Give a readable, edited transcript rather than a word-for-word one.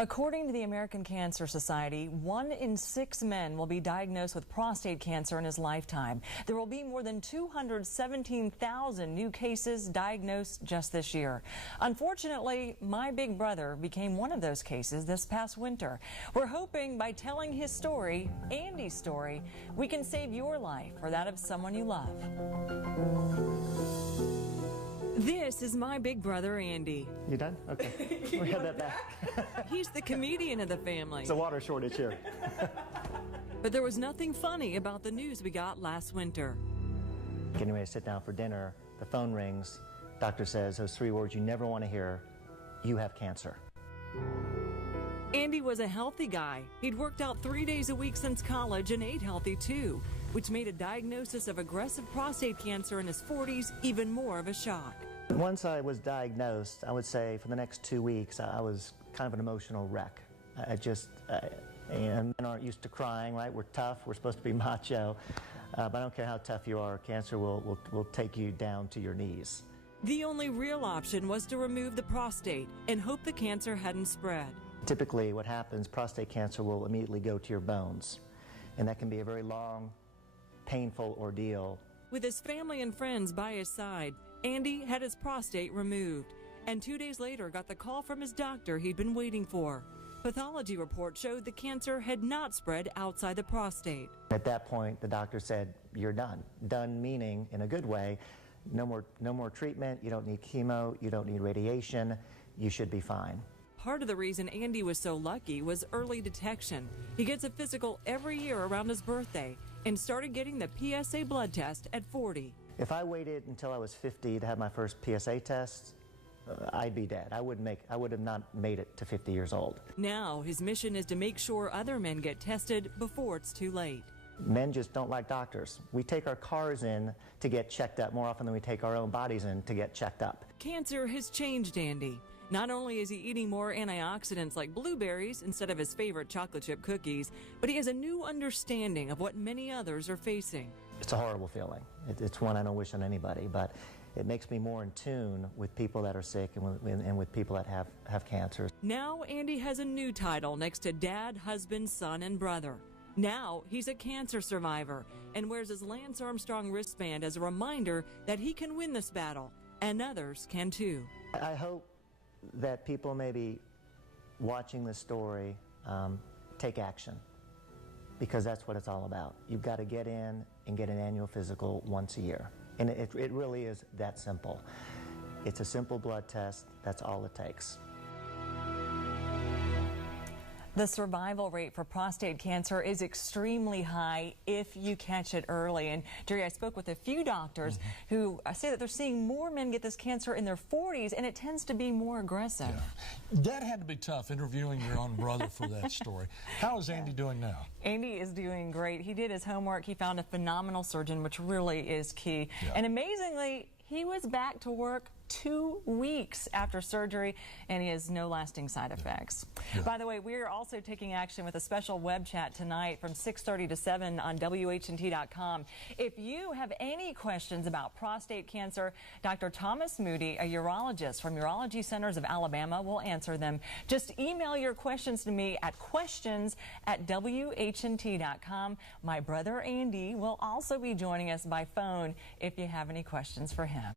According to the American Cancer Society, 1 in 6 men will be diagnosed with prostate cancer in his lifetime. There will be more than 217,000 new cases diagnosed just this year. Unfortunately, my big brother became one of those cases this past winter. We're hoping by telling his story, Andy's story, we can save your life or that of someone you love. This is my big brother, Andy. You done? Okay. We had that back. He's the comedian of the family. It's a water shortage here. But there was nothing funny about the news we got last winter. Getting ready to sit down for dinner, the phone rings. Doctor says those 3 words you never want to hear: you have cancer. Andy was a healthy guy. He'd worked out 3 days a week since college and ate healthy too, which made a diagnosis of aggressive prostate cancer in his 40s even more of a shock. Once I was diagnosed, I would say for the next 2 weeks, I was kind of an emotional wreck. And men aren't used to crying, right? We're tough, we're supposed to be macho, but I don't care how tough you are, cancer will take you down to your knees. The only real option was to remove the prostate and hope the cancer hadn't spread. Typically what happens, prostate cancer will immediately go to your bones, and that can be a very long, painful ordeal. With his family and friends by his side, Andy had his prostate removed, and 2 days later got the call from his doctor he'd been waiting for. Pathology report showed the cancer had not spread outside the prostate. At that point, the doctor said, you're done. Done meaning, in a good way, no more treatment, you don't need chemo, you don't need radiation, you should be fine. Part of the reason Andy was so lucky was early detection. He gets a physical every year around his birthday and started getting the PSA blood test at 40. If I waited until I was 50 to have my first PSA test, I'd be dead. I would have not made it to 50 years old. Now his mission is to make sure other men get tested before it's too late. Men just don't like doctors. We take our cars in to get checked up more often than we take our own bodies in to get checked up. Cancer has changed Andy. Not only is he eating more antioxidants like blueberries instead of his favorite chocolate chip cookies, but he has a new understanding of what many others are facing. It's a horrible feeling. It's one I don't wish on anybody, but it makes me more in tune with people that are sick and with people that have cancer. Now Andy has a new title next to dad, husband, son, and brother. Now he's a cancer survivor and wears his Lance Armstrong wristband as a reminder that he can win this battle, and others can too. I hope that people maybe watching this story take action, because that's what it's all about. You've got to get in and get an annual physical once a year. And it really is that simple. It's a simple blood test. That's all it takes. The survival rate for prostate cancer is extremely high if you catch it early. And Jerry, I spoke with a few doctors who say that they're seeing more men get this cancer in their 40s, and it tends to be more aggressive. Yeah. That had to be tough, interviewing your own brother for that story. How is Andy doing now? Andy is doing great. He did his homework. He found a phenomenal surgeon, which really is key. Yeah. And amazingly, he was back to work 2 weeks after surgery, and he has no lasting side effects. Yeah. By the way, we are also taking action with a special web chat tonight from 6:30 to 7 on WHNT.com. If you have any questions about prostate cancer, Dr. Thomas Moody, a urologist from Urology Centers of Alabama, will answer them. Just email your questions to me at questions@WHNT.com. My brother Andy will also be joining us by phone if you have any questions for him.